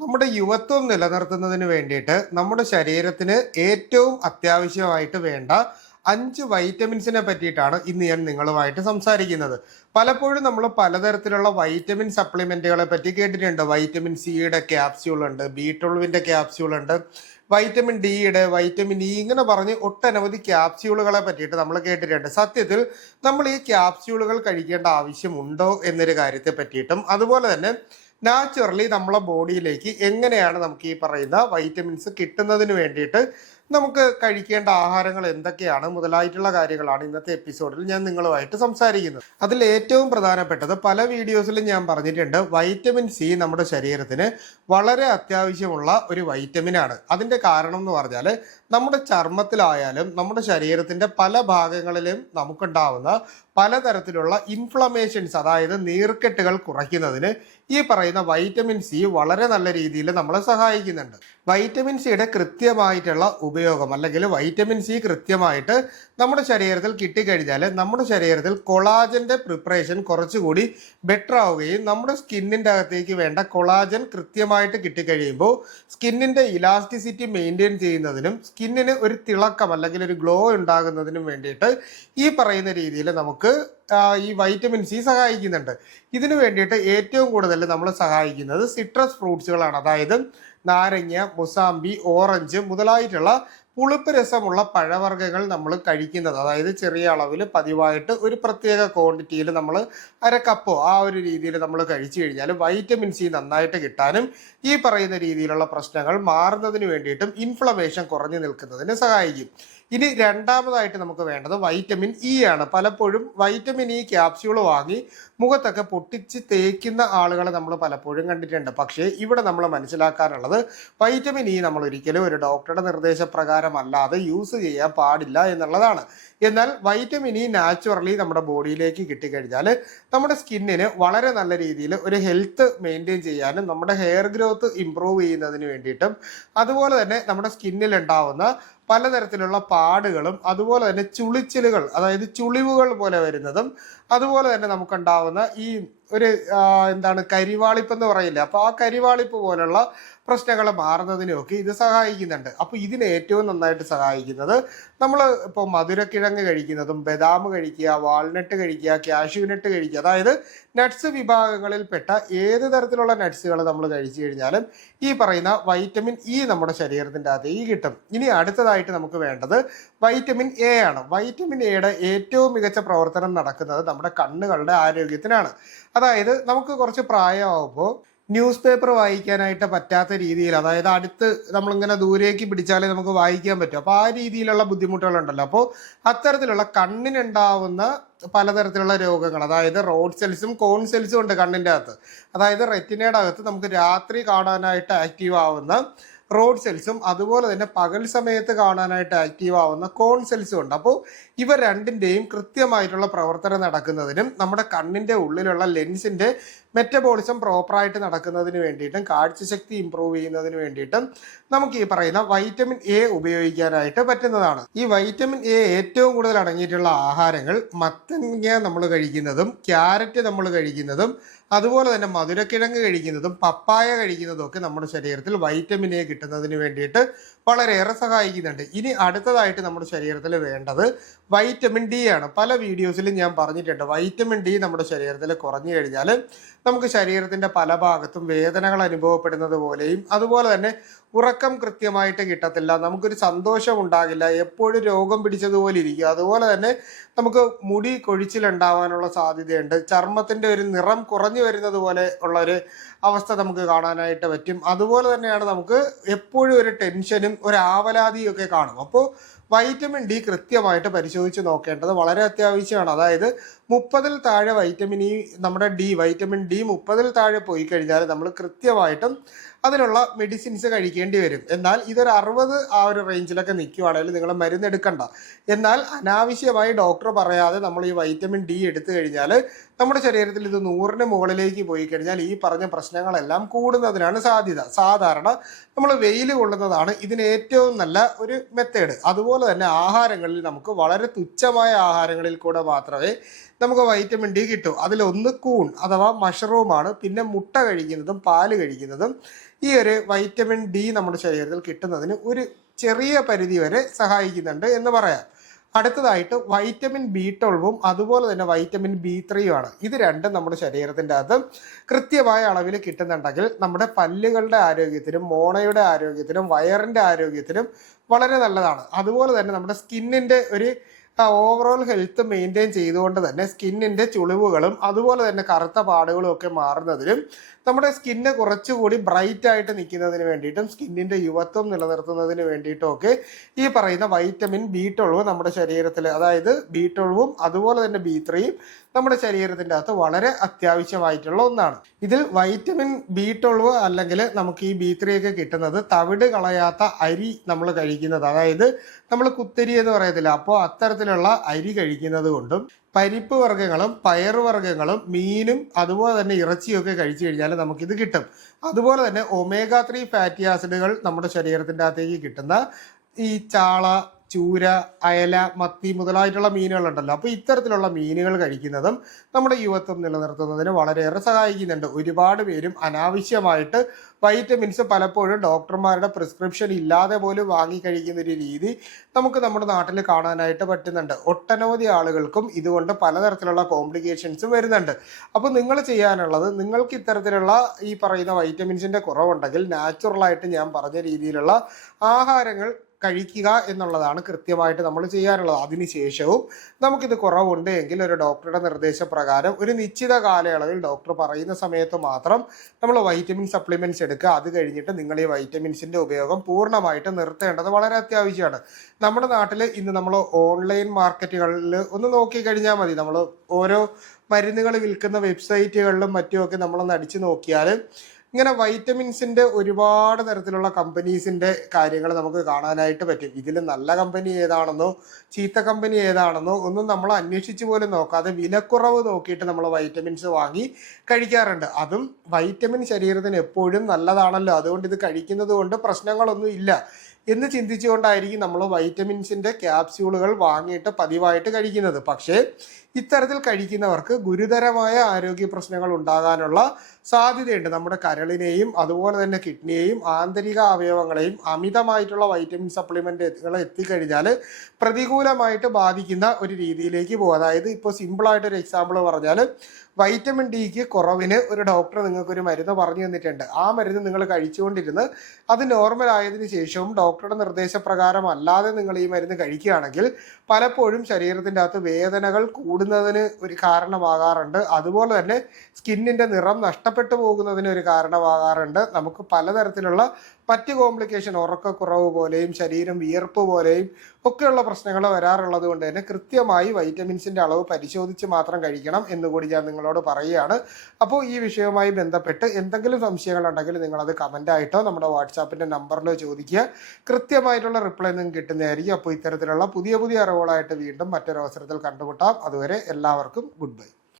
നമ്മുടെ യുവത്വം നിലനിർത്തുന്നതിന് വേണ്ടിയിട്ട് നമ്മുടെ ശരീരത്തിന് ഏറ്റവും അത്യാവശ്യമായിട്ട് വേണ്ട 5 വൈറ്റമിൻസിനെ പറ്റിയിട്ടാണ് ഇന്ന് ഞാൻ നിങ്ങളുമായിട്ട് സംസാരിക്കുന്നത്. പലപ്പോഴും നമ്മൾ പലതരത്തിലുള്ള വൈറ്റമിൻ സപ്ലിമെന്റുകളെ പറ്റി കേട്ടിട്ടുണ്ട്. വൈറ്റമിൻ സിയുടെ ക്യാപ്സ്യൂൾ ഉണ്ട്, ബി12ന്റെ ക്യാപ്സ്യൂൾ ഉണ്ട്, വൈറ്റമിൻ ഡിയുടെ, വൈറ്റമിൻ ഇ, ഇങ്ങനെ പറഞ്ഞ് ഒട്ടനവധി ക്യാപ്സ്യൂളുകളെ പറ്റിയിട്ട് നമ്മൾ കേട്ടിട്ടുണ്ട്. സത്യത്തിൽ നമ്മൾ ഈ ക്യാപ്സ്യൂളുകൾ കഴിക്കേണ്ട ആവശ്യമുണ്ടോ എന്നൊരു കാര്യത്തെ പറ്റിയിട്ടും, അതുപോലെ തന്നെ നാച്ചുറലി നമ്മളെ ബോഡിയിലേക്ക് എങ്ങനെയാണ് നമുക്ക് ഈ പറയുന്ന വൈറ്റമിൻസ് കിട്ടുന്നതിന് വേണ്ടിയിട്ട് നമുക്ക് കഴിക്കേണ്ട ആഹാരങ്ങൾ എന്തൊക്കെയാണ് മുതലായിട്ടുള്ള കാര്യങ്ങളാണ് ഇന്നത്തെ എപ്പിസോഡിൽ ഞാൻ നിങ്ങളുമായിട്ട് സംസാരിക്കുന്നത്. അതിൽ ഏറ്റവും പ്രധാനപ്പെട്ടത്, പല വീഡിയോസിലും ഞാൻ പറഞ്ഞിട്ടുണ്ട്, വൈറ്റമിൻ സി നമ്മുടെ ശരീരത്തിന് വളരെ അത്യാവശ്യമുള്ള ഒരു വൈറ്റമിനാണ്. അതിൻ്റെ കാരണം എന്ന് പറഞ്ഞാൽ നമ്മുടെ ചർമ്മത്തിലായാലും നമ്മുടെ ശരീരത്തിൻ്റെ പല ഭാഗങ്ങളിലും നമുക്കുണ്ടാവുന്ന പലതരത്തിലുള്ള ഇൻഫ്ലമേഷൻസ്, അതായത് നീർക്കെട്ടുകൾ കുറയ്ക്കുന്നതിന് ഈ പറയുന്ന വൈറ്റമിൻ സി വളരെ നല്ല രീതിയിൽ നമ്മളെ സഹായിക്കുന്നുണ്ട്. വൈറ്റമിൻ സിയുടെ കൃത്യമായിട്ടുള്ള ഉപയോഗം, അല്ലെങ്കിൽ വൈറ്റമിൻ സി കൃത്യമായിട്ട് നമ്മുടെ ശരീരത്തിൽ കിട്ടിക്കഴിഞ്ഞാൽ നമ്മുടെ ശരീരത്തിൽ കൊളാജന്റെ പ്രിപ്പറേഷൻ കുറച്ചുകൂടി ബെറ്റർ ആവുകയും നമ്മുടെ സ്കിന്നിൻ്റെ അകത്തേക്ക് വേണ്ട കൊളാജൻ കൃത്യമായിട്ട് കിട്ടിക്കഴിയുമ്പോൾ സ്കിന്നിൻ്റെ ഇലാസ്റ്റിസിറ്റി മെയിൻറ്റെയിൻ ചെയ്യുന്നതിനും സ്കിന്നിന് ഒരു തിളക്കം അല്ലെങ്കിൽ ഒരു ഗ്ലോ ഉണ്ടാകുന്നതിനും വേണ്ടിയിട്ട് ഈ പറയുന്ന രീതിയിൽ നമുക്ക് ഈ വൈറ്റമിൻ സി സഹായിക്കുന്നുണ്ട്. ഇതിനു വേണ്ടിയിട്ട് ഏറ്റവും കൂടുതൽ നമ്മൾ സഹായിക്കുന്നത് സിട്രസ് ഫ്രൂട്ട്സുകളാണ്. അതായത് നാരങ്ങ, മുസാമ്പി, ഓറഞ്ച് മുതലായിട്ടുള്ള പുളിപ്പ് രസമുള്ള പഴവർഗ്ഗങ്ങൾ നമ്മൾ കഴിക്കുന്നത്, അതായത് ചെറിയ അളവിൽ പതിവായിട്ട് ഒരു പ്രത്യേക ക്വാണ്ടിറ്റിയിൽ നമ്മൾ 1/2 കപ്പോ ആ ഒരു രീതിയിൽ നമ്മൾ കഴിച്ചു കഴിഞ്ഞാൽ വൈറ്റമിൻ സി നന്നായിട്ട് കിട്ടാനും ഈ പറയുന്ന രീതിയിലുള്ള പ്രശ്നങ്ങൾ മാറുന്നതിന് വേണ്ടിയിട്ടും ഇൻഫ്ലമേഷൻ കുറഞ്ഞു നിൽക്കുന്നതിന് സഹായിക്കും. ഇനി രണ്ടാമതായിട്ട് നമുക്ക് വേണ്ടത് വൈറ്റമിൻ ഇ ആണ്. പലപ്പോഴും വൈറ്റമിൻ ഇ ക്യാപ്സ്യൂൾ വാങ്ങി മുഖത്തൊക്കെ പൊട്ടിച്ച് തേക്കുന്ന ആളുകളെ നമ്മൾ പലപ്പോഴും കണ്ടിട്ടുണ്ട്. പക്ഷേ ഇവിടെ നമ്മൾ മനസ്സിലാക്കാനുള്ളത്, വൈറ്റമിൻ ഇ നമ്മൾ ഒരിക്കലും ഒരു ഡോക്ടറുടെ നിർദ്ദേശപ്രകാരം അല്ലാതെ യൂസ് ചെയ്യാൻ പാടില്ല എന്നുള്ളതാണ്. എന്നാൽ വൈറ്റമിൻ ഇ നാച്ചുറലി നമ്മുടെ ബോഡിയിലേക്ക് കിട്ടിക്കഴിഞ്ഞാൽ നമ്മുടെ സ്കിന്നിന് വളരെ നല്ല രീതിയിൽ ഒരു ഹെൽത്ത് മെയിൻറ്റെയിൻ ചെയ്യാനും നമ്മുടെ ഹെയർ ഗ്രോത്ത് ഇംപ്രൂവ് ചെയ്യുന്നതിന് വേണ്ടിയിട്ടും, അതുപോലെ തന്നെ നമ്മുടെ സ്കിന്നിൽ ഉണ്ടാവുന്ന പലതരത്തിലുള്ള പാടുകളും അതുപോലെ തന്നെ ചുളിച്ചിലുകൾ, അതായത് ചുളിവുകൾ പോലെ വരുന്നതും, അതുപോലെ തന്നെ നമുക്കുണ്ടാവുന്ന ഈ ഒരു കരിവാളിപ്പ് എന്ന് പറയില്ല, അപ്പോൾ ആ കരിവാളിപ്പ് പോലുള്ള പ്രശ്നങ്ങൾ മാറുന്നതിനുമൊക്കെ ഇത് സഹായിക്കുന്നുണ്ട്. അപ്പോൾ ഇതിന് ഏറ്റവും നന്നായിട്ട് സഹായിക്കുന്നത്, നമ്മൾ ഇപ്പോൾ മധുരക്കിഴങ്ങ് കഴിക്കുന്നതും, ബദാം കഴിക്കുക, വാൾനട്ട് കഴിക്കുക, കാഷ്യൂനട്ട് കഴിക്കുക, അതായത് നട്ട്സ് വിഭാഗങ്ങളിൽപ്പെട്ട ഏത് തരത്തിലുള്ള നട്ട്സുകൾ നമ്മൾ കഴിച്ചു കഴിഞ്ഞാലും ഈ പറയുന്ന വൈറ്റമിൻ ഇ നമ്മുടെ ശരീരത്തിൻ്റെ അകത്തേക്ക് കിട്ടും. ഇനി അടുത്തതായിട്ട് നമുക്ക് വേണ്ടത് വൈറ്റമിൻ എ ആണ്. വൈറ്റമിൻ എയുടെ ഏറ്റവും മികച്ച പ്രവർത്തനം നടക്കുന്നത് നമ്മുടെ കണ്ണുകളുടെ ആരോഗ്യത്തിനാണ്. അതായത് നമുക്ക് കുറച്ച് പ്രായമാകുമ്പോൾ ന്യൂസ് പേപ്പർ വായിക്കാനായിട്ട് പറ്റാത്ത രീതിയിൽ, അതായത് അടുത്ത് നമ്മളിങ്ങനെ ദൂരേക്ക് പിടിച്ചാലേ നമുക്ക് വായിക്കാൻ പറ്റും. അപ്പോൾ ആ രീതിയിലുള്ള ബുദ്ധിമുട്ടുകളുണ്ടല്ലോ. അപ്പോൾ അത്തരത്തിലുള്ള കണ്ണിനുണ്ടാവുന്ന പലതരത്തിലുള്ള രോഗങ്ങൾ, അതായത് റോഡ് സെൽസും കോൺ സെൽസും ഉണ്ട് കണ്ണിൻ്റെ അകത്ത്. അതായത് റെറ്റിനയുടെ അകത്ത് നമുക്ക് രാത്രി കാണാനായിട്ട് ആക്റ്റീവ് ആവുന്ന റോഡ് സെൽസും അതുപോലെ തന്നെ പകൽ സമയത്ത് കാണാനായിട്ട് ആക്റ്റീവ് ആവുന്ന കോൺ സെൽസും ഉണ്ട്. അപ്പോൾ ഇവ രണ്ടിൻ്റെയും കൃത്യമായിട്ടുള്ള പ്രവർത്തനം നടക്കുന്നതിനും നമ്മുടെ കണ്ണിൻ്റെ ഉള്ളിലുള്ള ലെൻസിൻ്റെ മെറ്റബോളിസം പ്രോപ്പറായിട്ട് നടക്കുന്നതിന് വേണ്ടിയിട്ടും കാഴ്ചശക്തി ഇംപ്രൂവ് ചെയ്യുന്നതിന് വേണ്ടിയിട്ടും നമുക്ക് ഈ പറയുന്ന വൈറ്റമിൻ എ ഉപയോഗിക്കാനായിട്ട് പറ്റുന്നതാണ്. ഈ വൈറ്റമിൻ എ ഏറ്റവും കൂടുതൽ അടങ്ങിയിട്ടുള്ള ആഹാരങ്ങൾ മത്തങ്ങ നമ്മൾ കഴിക്കുന്നതും, ക്യാരറ്റ് നമ്മൾ കഴിക്കുന്നതും, അതുപോലെ തന്നെ മധുരക്കിഴങ്ങ് കഴിക്കുന്നതും, പപ്പായ കഴിക്കുന്നതും ഒക്കെ നമ്മുടെ ശരീരത്തിൽ വൈറ്റമിൻ എ കിട്ടുന്നതിന് വേണ്ടിയിട്ട് വളരെയേറെ സഹായിക്കുന്നുണ്ട്. ഇനി അടുത്തതായിട്ട് നമ്മുടെ ശരീരത്തിൽ വേണ്ടത് വൈറ്റമിൻ ഡി ആണ്. പല വീഡിയോസിലും ഞാൻ പറഞ്ഞിട്ടുണ്ട്, വൈറ്റമിൻ ഡി നമ്മുടെ ശരീരത്തിൽ കുറഞ്ഞു കഴിഞ്ഞാൽ നമുക്ക് ശരീരത്തിൻ്റെ പല ഭാഗത്തും വേദനകൾ അനുഭവപ്പെടുന്നത് പോലെയും, അതുപോലെ തന്നെ ഉറക്കം കൃത്യമായിട്ട് കിട്ടത്തില്ല, നമുക്കൊരു സന്തോഷം ഉണ്ടാകില്ല, എപ്പോഴും രോഗം പിടിച്ചതുപോലെ ഇരിക്കും, അതുപോലെ തന്നെ നമുക്ക് മുടി കൊഴിച്ചിലുണ്ടാവാനുള്ള സാധ്യതയുണ്ട്, ചർമ്മത്തിൻ്റെ ഒരു നിറം കുറഞ്ഞു വരുന്നത് പോലെ ഉള്ള ഒരു അവസ്ഥ നമുക്ക് കാണാനായിട്ട് പറ്റും. അതുപോലെ തന്നെയാണ് നമുക്ക് എപ്പോഴും ഒരു ടെൻഷനും ഒരു ആവലാതിയും ഒക്കെ കാണും. അപ്പോൾ വൈറ്റമിൻ ഡി കൃത്യമായിട്ട് പരിശോധിച്ച് നോക്കേണ്ടത് വളരെ അത്യാവശ്യമാണ്. അതായത് 30-ൽ താഴെ വൈറ്റമിൻ ഇ, നമ്മുടെ വൈറ്റമിൻ ഡി 30-ൽ താഴെ പോയി കഴിഞ്ഞാൽ നമ്മൾ കൃത്യമായിട്ടും അതിനുള്ള മെഡിസിൻസ് കഴിക്കേണ്ടി വരും. എന്നാൽ ഇതൊരു 60 ആ ഒരു റേഞ്ചിലൊക്കെ നിൽക്കുവാണെങ്കിൽ നിങ്ങൾ മരുന്നെടുക്കണ്ട. എന്നാൽ അനാവശ്യമായി ഡോക്ടർ പറയാതെ നമ്മൾ ഈ വൈറ്റമിൻ ഡി എടുത്തു കഴിഞ്ഞാൽ നമ്മുടെ ശരീരത്തിൽ ഇത് 100-ന് മുകളിലേക്ക് പോയി കഴിഞ്ഞാൽ ഈ പറഞ്ഞ പ്രശ്നങ്ങളെല്ലാം കൂടുന്നതിനാണ് സാധ്യത. സാധാരണ നമ്മൾ വെയിൽ കൊള്ളുന്നതാണ് ഇതിന് ഏറ്റവും നല്ല ഒരു മെത്തേഡ്. അതുപോലെ തന്നെ ആഹാരങ്ങളിൽ നമുക്ക് വളരെ തുച്ഛമായ ആഹാരങ്ങളിൽ കൂടെ മാത്രമേ നമുക്ക് വൈറ്റമിൻ ഡി കിട്ടും. അതിലൊന്ന് കൂൺ അഥവാ മഷ്റൂമാണ്. പിന്നെ മുട്ട കഴിക്കുന്നതും പാല് കഴിക്കുന്നതും ഈ ഒരു വൈറ്റമിൻ ഡി നമ്മുടെ ശരീരത്തിൽ കിട്ടുന്നതിന് ഒരു ചെറിയ പരിധി വരെ സഹായിക്കുന്നുണ്ട് എന്ന് പറയാം. അടുത്തതായിട്ട് വൈറ്റമിൻ B12 അതുപോലെ തന്നെ വൈറ്റമിൻ B3 ആണ്. ഇത് രണ്ടും നമ്മുടെ ശരീരത്തിൻ്റെ അകത്ത് കൃത്യമായ അളവിൽ കിട്ടുന്നുണ്ടെങ്കിൽ നമ്മുടെ പല്ലുകളുടെ ആരോഗ്യത്തിനും മോണയുടെ ആരോഗ്യത്തിനും വയറിൻ്റെ ആരോഗ്യത്തിനും വളരെ നല്ലതാണ്. അതുപോലെ തന്നെ നമ്മുടെ സ്കിന്നിൻ്റെ ഒരു ഓവറോൾ ഹെൽത്ത് മെയിൻറ്റെയിൻ ചെയ്തുകൊണ്ട് തന്നെ സ്കിന്നിൻ്റെ ചുളിവുകളും അതുപോലെ തന്നെ കറുത്ത പാടുകളും ഒക്കെ മാറുന്നതിനും നമ്മുടെ സ്കിന്ന് കുറച്ചുകൂടി ബ്രൈറ്റ് ആയിട്ട് നിൽക്കുന്നതിന് വേണ്ടിയിട്ടും സ്കിന്നിൻ്റെ യുവത്വം നിലനിർത്തുന്നതിന് വേണ്ടിയിട്ടും ഒക്കെ ഈ പറയുന്ന വൈറ്റമിൻ B12 നമ്മുടെ ശരീരത്തിൽ, അതായത് B12 അതുപോലെ തന്നെ B3 നമ്മുടെ ശരീരത്തിൻ്റെ അകത്ത് വളരെ അത്യാവശ്യമായിട്ടുള്ള ഒന്നാണ്. ഇതിൽ വൈറ്റമിൻ B12 അല്ലെങ്കിൽ നമുക്ക് ഈ B3 ഒക്കെ കിട്ടുന്നത് തവിട് കളയാത്ത അരി നമ്മൾ കഴിക്കുന്നത്, അതായത് നമ്മൾ കുത്തരി എന്ന് പറയത്തില്ല, അപ്പോൾ അത്തരത്തിലുള്ള അരി കഴിക്കുന്നത് കൊണ്ടും പരിപ്പ് വർഗ്ഗങ്ങളും പയറുവർഗ്ഗങ്ങളും മീനും അതുപോലെ തന്നെ ഇറച്ചിയൊക്കെ കഴിച്ചു കഴിഞ്ഞാൽ നമുക്കിത് കിട്ടും. അതുപോലെ തന്നെ ഒമേഗ 3 ഫാറ്റി ആസിഡുകൾ നമ്മുടെ ശരീരത്തിൻ്റെ അകത്തേക്ക് കിട്ടുന്ന ഈ ചാള, ചൂര, അയല, മത്തി മുതലായിട്ടുള്ള മീനുകളുണ്ടല്ലോ, അപ്പോൾ ഇത്തരത്തിലുള്ള മീനുകൾ കഴിക്കുന്നതും നമ്മുടെ യുവത്വം നിലനിർത്തുന്നതിന് വളരെയേറെ സഹായിക്കുന്നുണ്ട്. ഒരുപാട് പേരും അനാവശ്യമായിട്ട് വൈറ്റമിൻസ് പലപ്പോഴും ഡോക്ടർമാരുടെ പ്രിസ്ക്രിപ്ഷൻ ഇല്ലാതെ പോലും വാങ്ങിക്കഴിക്കുന്ന ഒരു രീതി നമുക്ക് നമ്മുടെ നാട്ടിൽ കാണാനായിട്ട് പറ്റുന്നുണ്ട്. ഒട്ടനവധി ആളുകൾക്കും ഇതുകൊണ്ട് പലതരത്തിലുള്ള കോംപ്ലിക്കേഷൻസും വരുന്നുണ്ട്. അപ്പോൾ നിങ്ങൾ ചെയ്യാനുള്ളത്, നിങ്ങൾക്ക് ഇത്തരത്തിലുള്ള ഈ പറയുന്ന വൈറ്റമിൻസിൻ്റെ കുറവുണ്ടെങ്കിൽ നാച്ചുറലായിട്ട് ഞാൻ പറഞ്ഞ രീതിയിലുള്ള ആഹാരങ്ങൾ കഴിക്കുക എന്നുള്ളതാണ് കൃത്യമായിട്ട് നമ്മൾ ചെയ്യാനുള്ളത്. അതിനുശേഷവും നമുക്കിത് കുറവുണ്ട് എങ്കിൽ ഒരു ഡോക്ടറുടെ നിർദ്ദേശപ്രകാരം ഒരു നിശ്ചിത കാലയളവിൽ ഡോക്ടർ പറയുന്ന സമയത്ത് മാത്രം നമ്മൾ വൈറ്റമിൻ സപ്ലിമെൻറ്റ്സ് എടുക്കുക. അത് കഴിഞ്ഞിട്ട് നിങ്ങൾ ഈ വൈറ്റമിൻസിൻ്റെ ഉപയോഗം പൂർണ്ണമായിട്ട് നിർത്തേണ്ടത് വളരെ അത്യാവശ്യമാണ്. നമ്മുടെ നാട്ടിൽ ഇന്ന് നമ്മൾ ഓൺലൈൻ മാർക്കറ്റുകളിൽ ഒന്ന് നോക്കിക്കഴിഞ്ഞാൽ മതി. നമ്മൾ ഓരോ മരുന്നുകൾ വിൽക്കുന്ന വെബ്സൈറ്റുകളിലും മറ്റുമൊക്കെ നമ്മളൊന്ന് അടിച്ചു നോക്കിയാൽ ഇങ്ങനെ വൈറ്റമിൻസിൻ്റെ ഒരുപാട് തരത്തിലുള്ള കമ്പനീസിൻ്റെ കാര്യങ്ങൾ നമുക്ക് കാണാനായിട്ട് പറ്റും. ഇതിൽ നല്ല കമ്പനി ഏതാണെന്നോ ചീത്ത കമ്പനി ഏതാണെന്നോ ഒന്നും നമ്മൾ അന്വേഷിച്ച് പോലും നോക്കാതെ വിലക്കുറവ് നോക്കിയിട്ട് നമ്മൾ വൈറ്റമിൻസ് വാങ്ങി കഴിക്കാറുണ്ട്. അതും വൈറ്റമിൻ ശരീരത്തിന് എപ്പോഴും നല്ലതാണല്ലോ, അതുകൊണ്ട് ഇത് കഴിക്കുന്നത് കൊണ്ട് പ്രശ്നങ്ങളൊന്നും ഇല്ല എന്ന് ചിന്തിച്ചുകൊണ്ടായിരിക്കും നമ്മൾ വൈറ്റമിൻസിൻ്റെ ക്യാപ്സ്യൂളുകൾ വാങ്ങിയിട്ട് പതിവായിട്ട് കഴിക്കുന്നത്. പക്ഷേ ഇത്തരത്തിൽ കഴിക്കുന്നവർക്ക് ഗുരുതരമായ ആരോഗ്യ പ്രശ്നങ്ങൾ ഉണ്ടാകാനുള്ള സാധ്യതയുണ്ട്. നമ്മുടെ കരളിനെയും അതുപോലെ തന്നെ കിഡ്നിയെയും ആന്തരിക അവയവങ്ങളെയും അമിതമായിട്ടുള്ള വൈറ്റമിൻ സപ്ലിമെൻറ്റുകൾ എത്തിക്കഴിഞ്ഞാൽ പ്രതികൂലമായിട്ട് ബാധിക്കുന്ന ഒരു രീതിയിലേക്ക് പോകും. അതായത് ഇപ്പോൾ സിമ്പിളായിട്ടൊരു എക്സാമ്പിൾ പറഞ്ഞാൽ വൈറ്റമിൻ ഡിക്ക് കുറവിന് ഒരു ഡോക്ടർ നിങ്ങൾക്കൊരു മരുന്ന് പറഞ്ഞു തന്നിട്ടുണ്ട്. ആ മരുന്ന് നിങ്ങൾ കഴിച്ചുകൊണ്ടിരുന്ന് അത് നോർമൽ ആയതിനു ശേഷവും ഡോക്ടറുടെ നിർദ്ദേശപ്രകാരം അല്ലാതെ നിങ്ങൾ ഈ മരുന്ന് കഴിക്കുകയാണെങ്കിൽ പലപ്പോഴും ശരീരത്തിൻ്റെ അകത്ത് വേദനകൾ കൂടുന്നതിന് ഒരു കാരണമാകാറുണ്ട്. അതുപോലെ തന്നെ സ്കിന്നിൻ്റെ നിറം നഷ്ടപ്പെട്ടു പോകുന്നതിന് ഒരു കാരണമാകാറുണ്ട്. നമുക്ക് പലതരത്തിലുള്ള മറ്റ് കോംപ്ലിക്കേഷൻ, ഉറക്കക്കുറവ് പോലെയും ശരീരം വിയർപ്പ് പോലെയും ഒക്കെയുള്ള പ്രശ്നങ്ങൾ വരാറുള്ളത് കൊണ്ട് തന്നെ കൃത്യമായി വൈറ്റമിൻസിൻ്റെ അളവ് പരിശോധിച്ച് മാത്രം കഴിക്കണം എന്നുകൂടി ഞാൻ നിങ്ങളോട് പറയുകയാണ്. അപ്പോൾ ഈ വിഷയവുമായി ബന്ധപ്പെട്ട് എന്തെങ്കിലും സംശയങ്ങളുണ്ടെങ്കിൽ നിങ്ങളത് കമൻ്റായിട്ടോ നമ്മുടെ വാട്സാപ്പിൻ്റെ നമ്പറിലോ ചോദിക്കുക. കൃത്യമായിട്ടുള്ള റിപ്ലൈ നിങ്ങൾക്ക് കിട്ടുന്നതായിരിക്കും. അപ്പോൾ ഇത്തരത്തിലുള്ള പുതിയ അറിവുകളായിട്ട് വീണ്ടും മറ്റൊരു അവസരത്തിൽ കണ്ടുമുട്ടാം. അതുവരെ എല്ലാവർക്കും ഗുഡ് ബൈ.